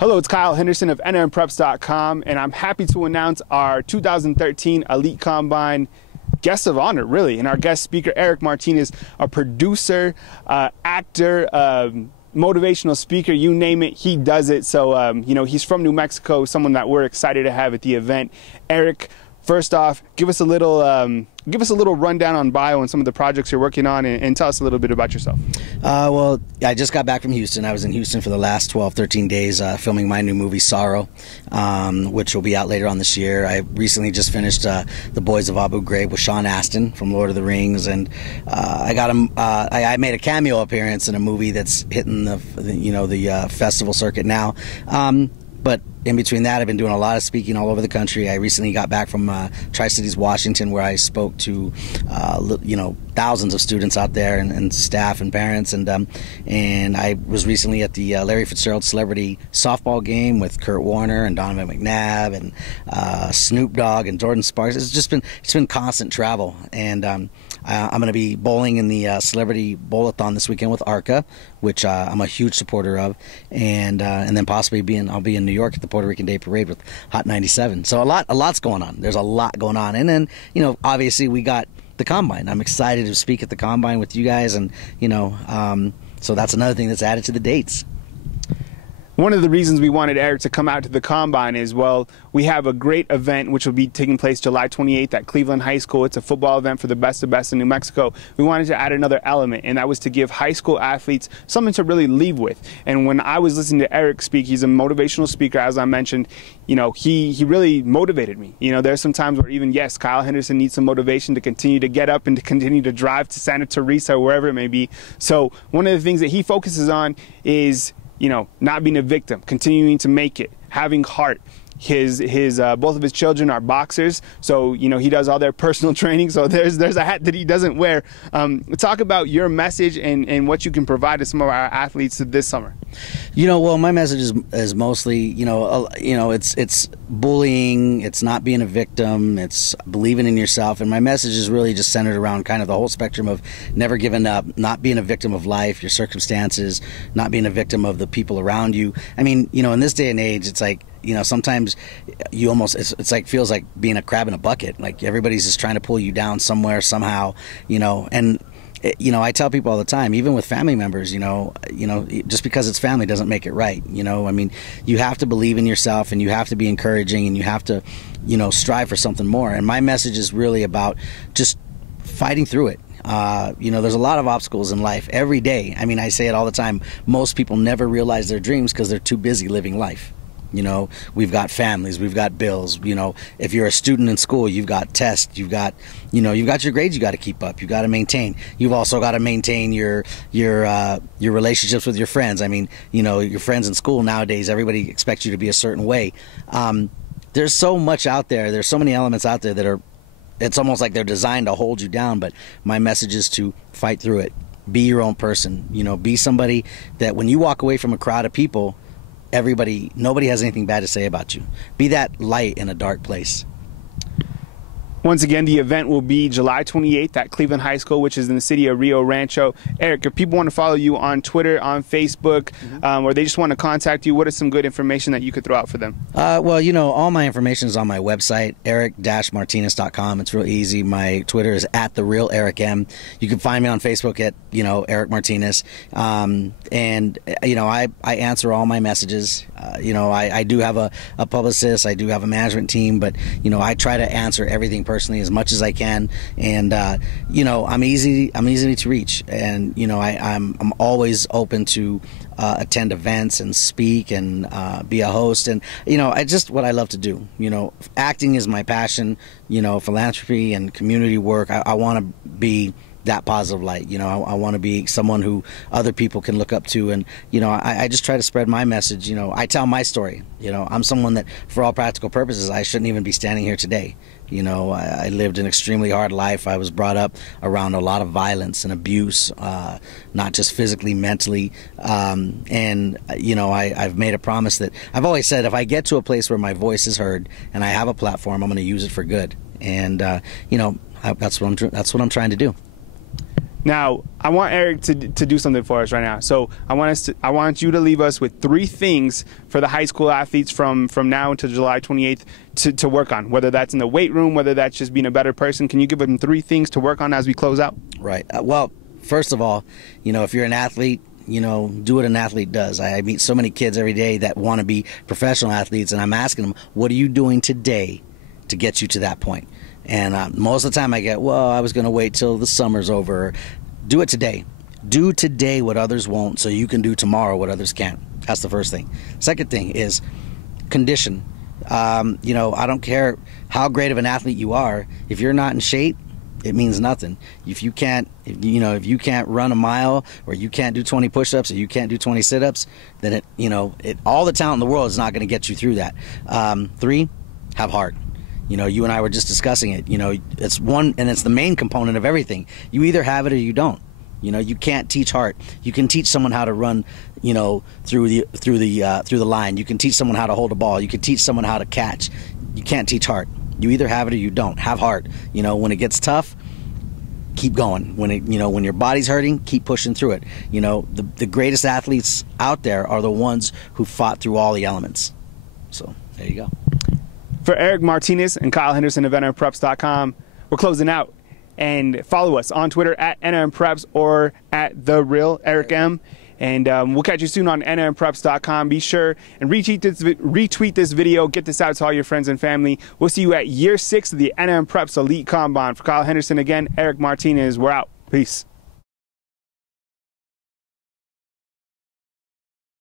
Hello, it's Kyle Henderson of nrmpreps.com, and I'm happy to announce our 2013 Elite Combine guest of honor, really, and our guest speaker, Eric Martinez, a producer, actor, motivational speaker, you name it, he does it. So, he's from New Mexico, someone that we're excited to have at the event. Eric, first off, give us a little rundown on bio and some of the projects you're working on, and tell us a little bit about yourself. Well, I just got back from Houston. I was in Houston for the last 12, 13 days filming my new movie, Sorrow, which will be out later on this year. I recently just finished The Boys of Abu Ghraib with Sean Astin from Lord of the Rings, and I made a cameo appearance in a movie that's hitting the festival circuit now. But in between that, I've been doing a lot of speaking all over the country. I recently got back from Tri-Cities, Washington, where I spoke to, thousands of students out there and staff and parents. And I was recently at the Larry Fitzgerald Celebrity Softball game with Kurt Warner and Donovan McNabb and Snoop Dogg and Jordan Sparks. It's been constant travel. And I'm going to be bowling in the Celebrity Bowl-a-thon this weekend with ARCA, which I'm a huge supporter of, and then possibly I'll be in New York at the Puerto Rican Day Parade with Hot 97. So a lot's going on. There's a lot going on, and then obviously we got the Combine. I'm excited to speak at the Combine with you guys, and so that's another thing that's added to the dates. One of the reasons we wanted Eric to come out to the Combine is, well, we have a great event which will be taking place July 28th at Cleveland High School. It's a football event for the best of best in New Mexico. We wanted to add another element, and that was to give high school athletes something to really leave with. And when I was listening to Eric speak, he's a motivational speaker, as I mentioned. He really motivated me. There's some times where even, yes, Kyle Henderson needs some motivation to continue to get up and to continue to drive to Santa Teresa or wherever it may be. So one of the things that he focuses on is not being a victim, continuing to make it, having heart. Both of his children are boxers, so he does all their personal training. So there's a hat that he doesn't wear. Talk about your message and what you can provide to some of our athletes this summer. Well, my message is mostly it's bullying, it's not being a victim, it's believing in yourself, and my message is really just centered around kind of the whole spectrum of never giving up, not being a victim of life, your circumstances, not being a victim of the people around you. I mean, in this day and age, it's like, sometimes you almost, it's like, feels like being a crab in a bucket. Like everybody's just trying to pull you down somewhere, somehow, and I tell people all the time, even with family members, just because it's family doesn't make it right. I mean, you have to believe in yourself, and you have to be encouraging, and you have to, strive for something more. And my message is really about just fighting through it. There's a lot of obstacles in life every day. I mean, I say it all the time. Most people never realize their dreams because they're too busy living life. We've got families, we've got bills. If you're a student in school, you've got tests, you've got your grades you got to keep up, you got to maintain. You've also got to maintain your relationships with your friends. I mean, your friends in school nowadays, everybody expects you to be a certain way. There's so much out there. There's so many elements out there that it's almost like they're designed to hold you down. But my message is to fight through it. Be your own person. Be somebody that when you walk away from a crowd of people, nobody has anything bad to say about you. Be that light in a dark place. Once again, the event will be July 28th at Cleveland High School, which is in the city of Rio Rancho. Eric, if people want to follow you on Twitter, on Facebook, or they just want to contact you, what is some good information that you could throw out for them? Well, all my information is on my website, eric-martinez.com. It's real easy. My Twitter is @TheRealEricM. You can find me on Facebook at, Eric Martinez. I answer all my messages. I do have a publicist. I do have a management team, but, I try to answer everything personally as much as I can, and I'm easy to reach, and I'm always open to attend events and speak and be a host, and what I love to do. Acting is my passion. Philanthropy and community work. I want to be that positive light. I want to be someone who other people can look up to, and I just try to spread my message. I tell my story. I'm someone that, for all practical purposes, I shouldn't even be standing here today. I lived an extremely hard life. I was brought up around a lot of violence and abuse, not just physically, mentally. I've made a promise that I've always said, if I get to a place where my voice is heard and I have a platform, I'm going to use it for good. And, that's what I'm trying to do. Now, I want Eric to do something for us right now. So I want you to leave us with 3 things for the high school athletes from now until July 28th to work on, whether that's in the weight room, whether that's just being a better person. Can you give them 3 things to work on as we close out? Right. Well, first of all, if you're an athlete, do what an athlete does. I meet so many kids every day that want to be professional athletes, and I'm asking them, what are you doing today to get you to that point? And most of the time I get, well, I was going to wait till the summer's over. Do it today. Do today what others won't so you can do tomorrow what others can't. That's the first thing. Second thing is condition. I don't care how great of an athlete you are. If you're not in shape, it means nothing. If you can't run a mile, or you can't do 20 push-ups, or you can't do 20 sit-ups, then all the talent in the world is not going to get you through that. 3, have heart. You and I were just discussing it. It's one, and it's the main component of everything. You either have it or you don't. You can't teach heart. You can teach someone how to run, through the line. You can teach someone how to hold a ball. You can teach someone how to catch. You can't teach heart. You either have it or you don't. Have heart. When it gets tough, keep going. When your body's hurting, keep pushing through it. The greatest athletes out there are the ones who fought through all the elements. So there you go. For Eric Martinez and Kyle Henderson of NRMPreps.com, we're closing out. And follow us on Twitter at NRMPreps or at @TheRealEricM. And we'll catch you soon on NRMPreps.com. Be sure and retweet this video. Get this out to all your friends and family. We'll see you at year 6 of the NRM Preps Elite Combine. For Kyle Henderson again, Eric Martinez, we're out. Peace.